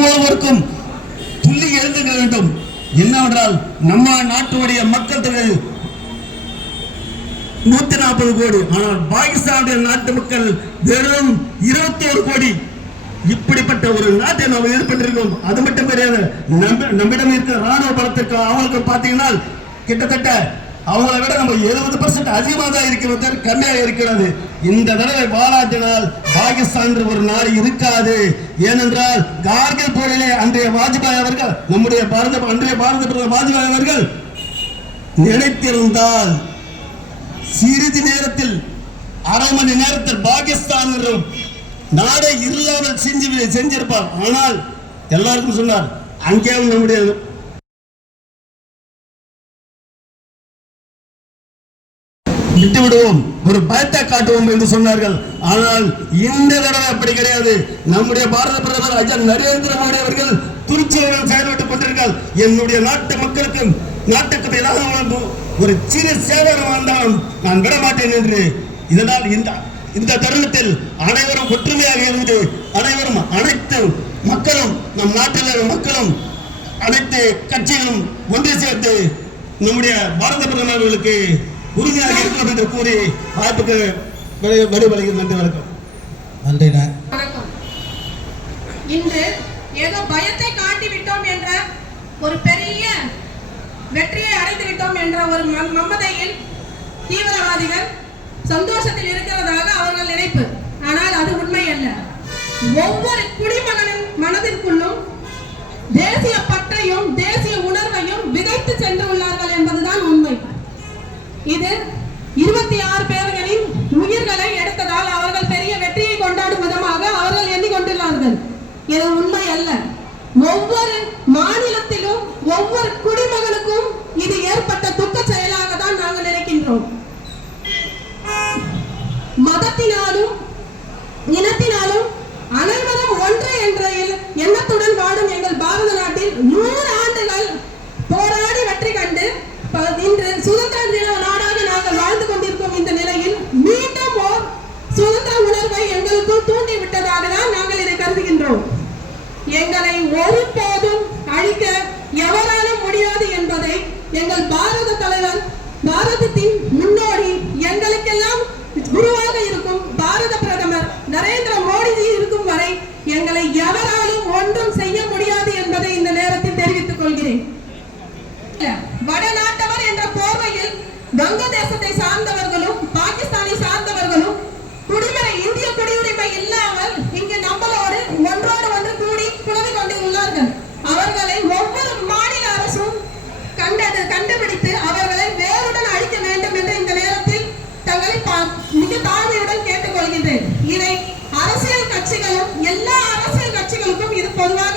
ஒவ்வொருவருக்கும் துள்ளி எழுந்துக்க வேண்டும். என்னவென்றால் நம்ம நாட்டுடைய மக்கள் தொகை 140 கோடி, ஆனால் பாகிஸ்தானுடைய நாட்டு மக்கள் வெறும் 21 கோடி. இப்படிப்பட்ட ஒரு நாட்டை நாம் ஏற்பட்டிருக்கோம். அது மட்டும் கிடையாது, நம்மிடம் இருக்கிற ராணுவ பலத்துக்கு அவங்களுக்கு பார்த்தீங்கன்னா கிட்டத்தட்ட அவங்களை விட நம்ம 70% அதிகமாக தான் இருக்கிறது, கம்மியாக இருக்கிறது. இந்த தடவை பாராட்டினால் பாகிஸ்தான் ஒரு நாடு இருக்காது. ஏனென்றால் கார்கில் போரிலே அன்றைய வாஜ்பாய் அவர்கள், நம்முடைய அன்றைய பாரத பிரதமர் வாஜ்பாய் அவர்கள் நினைத்திருந்தால் சிறிது நேரத்தில், அரை மணி நேரத்தில் பாகிஸ்தான் நாடை இல்லாமல் செஞ்சிருப்பார். ஆனால் எல்லாருக்கும் சொன்னார், அங்கேயும் நம்முடைய விட்டு விடுவோம், ஒரு பயத்தை காட்டுவோம் என்று சொன்னார்கள். ஆனால் இந்த தடவை அப்படி கிடையாது. நம்முடைய பாரத பிரதமர் ஐயா நரேந்திர மோடி அவர்கள் துணிச்சலுடன் செயல்பட்டுக் கொண்டிருக்கிறார். என்னுடைய நாட்டு மக்களுக்கு நாட்டுக்கு ஏதாவது ஒரு சிறு சேவகம் வந்தாலும் நான் விடமாட்டேன் என்று. இதனால் இந்த தருணத்தில் அனைவரும் ஒற்றுமையாக இருந்து, அனைவரும் அனைத்து மக்களும், நம் நாட்டில் மக்களும் அனைத்து கட்சிகளும் ஒன்று சேர்ந்து நம்முடைய பாரத பிரதமர்களுக்கு உறுதியாக இருக்கும் என்று கூறி வாய்ப்புக்கு வழிவழங்கி நன்றி. வணக்கம். நன்றி. வணக்கம். இன்று ஏதோ பயத்தை காட்டிவிட்டோம் என்ற ஒரு பெரிய வெற்றியை அடைந்து விட்டோம் என்ற ஒரு மமதையில் தீவிரவாதிகள் சந்தோஷத்தில் இருக்கிறதாக அவர்கள் நினைப்பு. ஆனால் அது உண்மை அல்ல. ஒவ்வொரு குடிமகனின் மனதிற்குள்ளும் தேசிய பற்றையும் தேசிய உணர்வையும் விதைத்து சென்று உள்ளார்கள் என்பதுதான் உண்மை. இது 26 பேர்களின் உயிர்களை எடுத்ததால் அவர்கள் பெரிய வெற்றியை கொண்டாடும் விதமாக அவர்கள் எண்ணிக்கொண்டுள்ளார்கள். இது உண்மை அல்ல. ஒவ்வொரு மாநிலத்திலும் ஒவ்வொரு குடிமகனுக்கும் இது ஏற்பட்ட துக்க செயலாக தான் நாங்கள் நினைக்கின்றோம். மதத்தினாலும் இனத்தினாலும் அனைவரும் ஒன்று என்ற எண்ணத்துடன் வாடும் எங்கள் பாரத நாட்டில் 100 ஆண்டுகள் போராடி வெற்றி கண்டு இன்று சுதந்திர தின நாடாக நாங்கள் வாழ்ந்து கொண்டிருக்கும் இந்த நிலையில் மீண்டும் ஓர் சுதந்திர உணர்வை எங்களுக்குள் தூண்டிவிட்டதாக தான் நாங்கள் இதை கருதுகின்றோம். எங்களை ஒருபோதும் அழிக்க எவராலும் முடியாது என்பதை எங்கள் பாரத தலைவர், பாரதத்தின் முன்னோடி, எங்களுக்கெல்லாம் குருவாக இருக்கும் பாரத பிரதமர் நரேந்திர மோடிஜி இருக்கும் வரை எங்களை எவராலும் ஒன்றும் செய்ய முடியாது என்பதை இந்த நேரத்தில் தெரிவித்துக் கொள்கிறேன். வடநாட்டவர் என்ற போர்வையில் வங்கதேசத்தை சார்ந்தவர்களும் பாகிஸ்தானை சார்ந்தவர்களும் குடியுரிமை, இந்திய குடியுரிமை இல்லாமல் இங்கு நம்மளோடு ஒன்றோடு ஒன்று கூடி குழவி கொண்டு உள்ளார்கள். அவர்களை ஒவ்வொரு மாநில அரசும் கண்டுபிடித்து அவர்களை வேறுடன் அழிக்க வேண்டும் என்று இந்த நேரத்தில் தங்களை மிக தாழ்மையுடன் கேட்டுக்கொள்கின்றேன். இதை அரசியல் கட்சிகளும், எல்லா அரசியல் கட்சிகளுக்கும் இது பொதுவாக